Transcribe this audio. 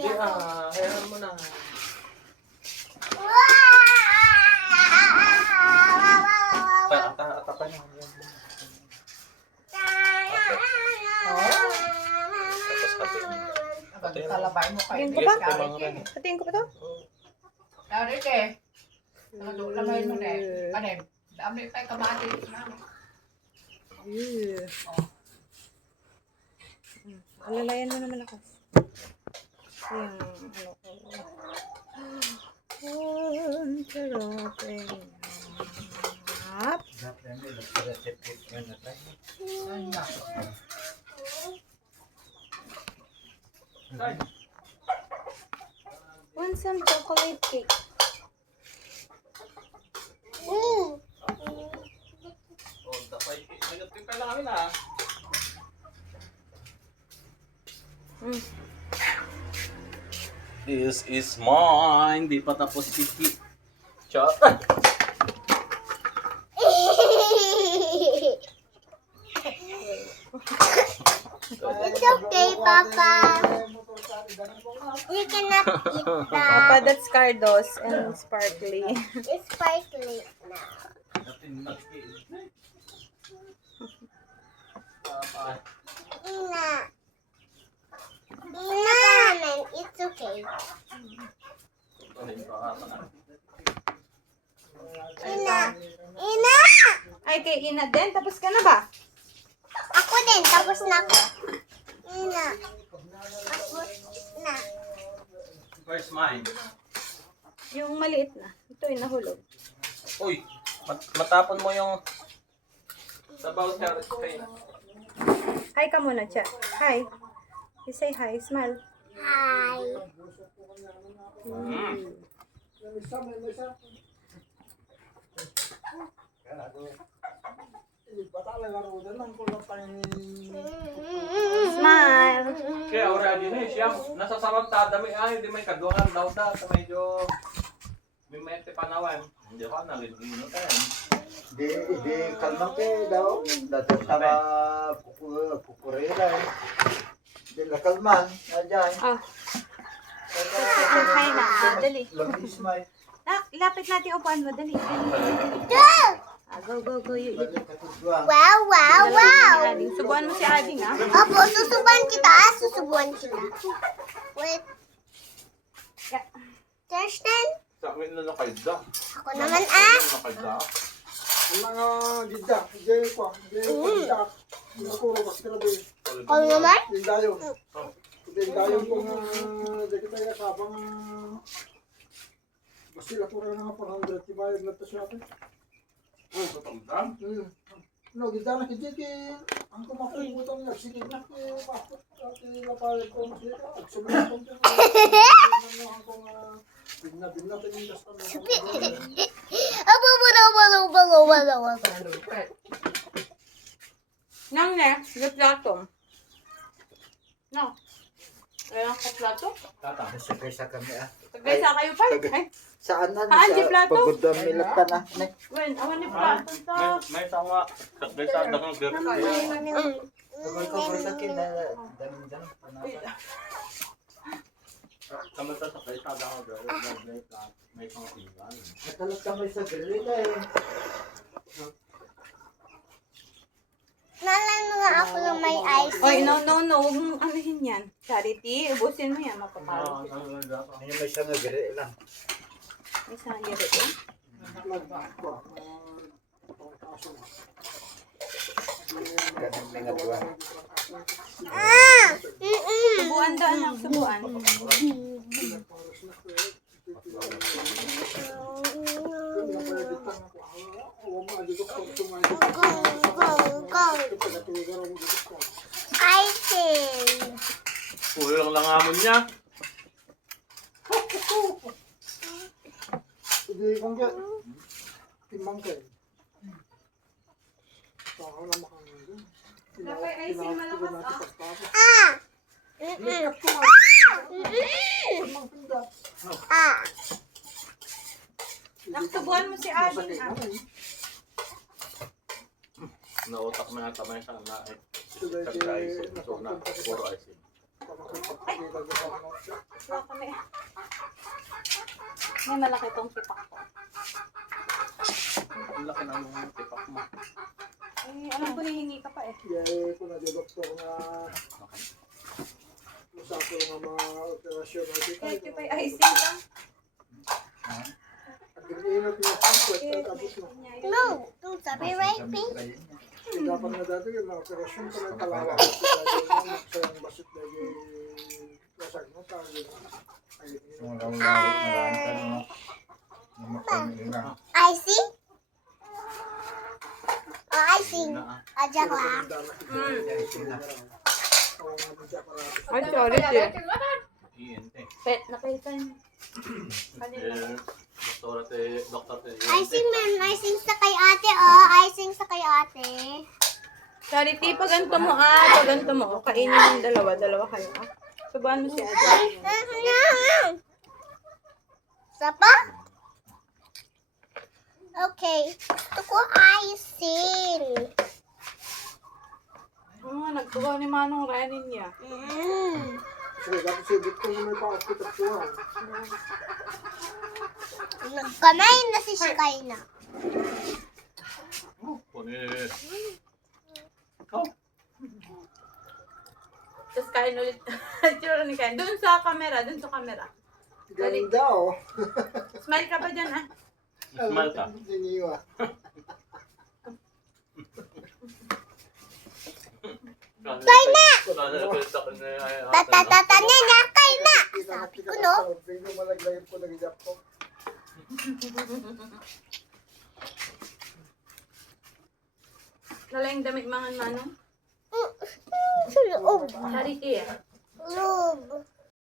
Hindi hayaan mo na. Tapan niya. Tapos hatiin. Talabay mo kayo. Hatiin ko pa? Hatiin ko pa to? Dari ke. Lamay mo na. Kanin. Dami tayo kamati. Alalayan mo na malakas. Yung ano ko. Ang sarapin. Want some chocolate cake? This is mine. Di pa tapos si Ki. Chot. It's okay, Papa. You cannot eat Papa, that. that's Cardos and sparkly. It's sparkling now. Ina. Ina, it's okay. Ina. Ina. Ay, kay Ina din. Tapos ka na ba? Ako din, tapos na ako. Ina. Tapos na. Where's mine? Yung maliit na. Ito yung nahulog. Uy, matapon mo yung sabaw sa kay. Hi ka muna, Cha. Hi. You say hi. Smile. Hi. Smile. Kaya ora din siya. Nasa sarap ta dami ay di may kaduhan daw ta medyo may mente panawan. Hindi ko na rin tayo. Di kalmang kayo daw. Dati sama kukurera eh. Di la kalman. Nadyan. Oh. Hi na. Dali. Lambis may. Lapit natin upuan mo. Dali. Go, go, go. Balik katudwa. Wow, wow, wow. Ading. Subuan mo si Ading, ah. Opo, susubuan kita. Susubuan kita. Wait. Yeah. Thurston? Sa amin na nakaida. Ako naman ah. Nakaida. Ang mga gidda. Hindi ko. Hindi ko gidda. Hindi ko robas ka na din. Ako naman? Yung dayo. Yung dayo kung dito tayo kabang basila ko rin nga 400 tibayad na ito siya atin. Patangdam. No, gidda na kijiki. Ang kumapulibutang nagsigig na pasok. At ilapayad ko mas dito. At sumunod kong dito. Ang kong binna tayo yung kasta mo. Nang ne? Yung plato. No. Ayan ka plato? Tata. Sa kami ah. Tagay sa kayo pa. Ay, Saan na Saan di plato? Pagod milap ka na. when? Awan ni plato to. May tama. May sa dakang girl. Pagod ko po sa kin. Dami. Kamata sa kay sa dakang girl. May pangtigan. Natalag kami sa grilla eh. Nalan mo nga ako ng may ice. Oy, no. Huwag mong anuhin yan. Charity, ubusin mo yan. Mapapalo. Ano may isang grilla lang. May isang giro eh. Ganun may nagawa. Subuan daw anak, subuan. Icing. Puro lang langamon niya. Hindi kong yan. Timang kayo. Saka lang makangin. Dapat icing malakas Likat ko nga. Timang pinda. Naksubuan mo si Ading ah. Nautak na yata may sana. Puro icing. ka makipagpakita doon sa mga siya. Wala kami. May malaki tong tipak ko. Ang laki ng tipak mo. Eh, alam ko nahingi ka pa eh. Kaya ko na di doktor na masako nga mga operasyon natin. Eh, ito pa yung icing lang. Ang gininat niya ang kwet at tapos na. No, don't sabi right, pink. Dapat na dati yung mga operasyon pa ng kalawa. Dahil yung basit dahil kasag mo tayo. Icing? Oh, icing. Aja ko ah. Ay, sorry eh. Iyente. Pet na petan. Doktor Icing, ma'am. Icing sa kay ate, oh. Icing sa kay ate. Charity, pag ganito mo pag ganito mo, kainin yung dalawa kayo Subuhan mo si Ate. Sapa? Okay. Gusto ko icing. Nagtugaw ni Manong Renin niya. Sige, dapat sibit ko na may pa-hospital. Nagkamay na si Shikay na. Tapos kain ulit. Tsura ni kain. Doon sa camera. Ganda oh. Smile ka pa dyan Smile ka. Siniwa. Kay na! Tatatanya niya kay na. Sabi ko, no? Biglang malaglayip ko nag-jump ko. Lalayang damit mga Manong. Sa loob. Charity Loob.